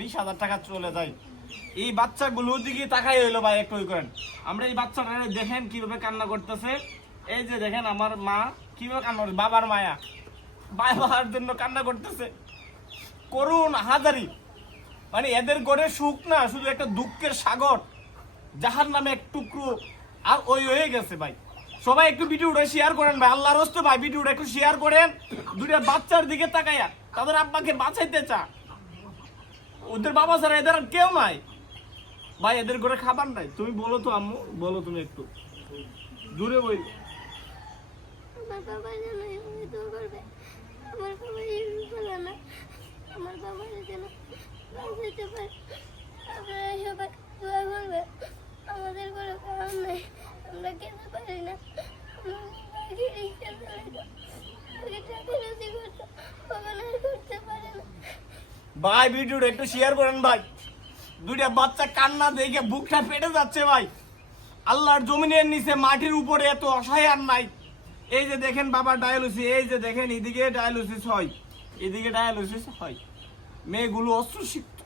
বিশ হাজার টাকা চলে যায়। এই বাচ্চাগুলোর দিকে তাকাই হইল ভাই একটু করেন। আমরা এই বাচ্চাটা দেখেন কীভাবে কান্না করতেছে। এই যে দেখেন আমার মা কীভাবে কান্না করে বাবার মায়া। বাবার জন্য কান্না করতেছে। করুন হাজারি। মানে এদের গড়ে সুখ না, শুধু একটা দুঃখের সাগর। যাহার নামে এক টুকরো। আর ওই হয়ে গেছে ভাই। সবাই একটু ভিডিওটা শেয়ার করেন ভাই। আল্লাহর ভাই, ভিডিওটা একটু শেয়ার করেন। দুইটা বাচ্চার দিকে তাকাইয়া তাদের আব্বাকে বাঁচাইতে চা ওদের বাবা ছাড়া এদের আর কেউ নাই। ভাই, এদের ঘরে খাবার নাই। তুমি বলো তো, আম্মু, বলো তুমি একটু। দূরে বই আমাদের কোনো কারণ নেই। আমরা খেতে পারি না। ভাই, ভিডিওটা একটু শেয়ার করেন ভাই। দুইটা বাচ্চা কান্না দেখে বুকটা ফেটে যাচ্ছে ভাই। আল্লাহর জমিনের নিচে মাটির উপরে এত অসহায় আর নাই। এই যে দেখেন বাবা ডায়ালিসিস এই যে দেখেন এদিকে ডায়ালিসিস হয়, এদিকে ডায়ালিসিস হয়। মেয়েগুলো অস্ত্রসিক্ত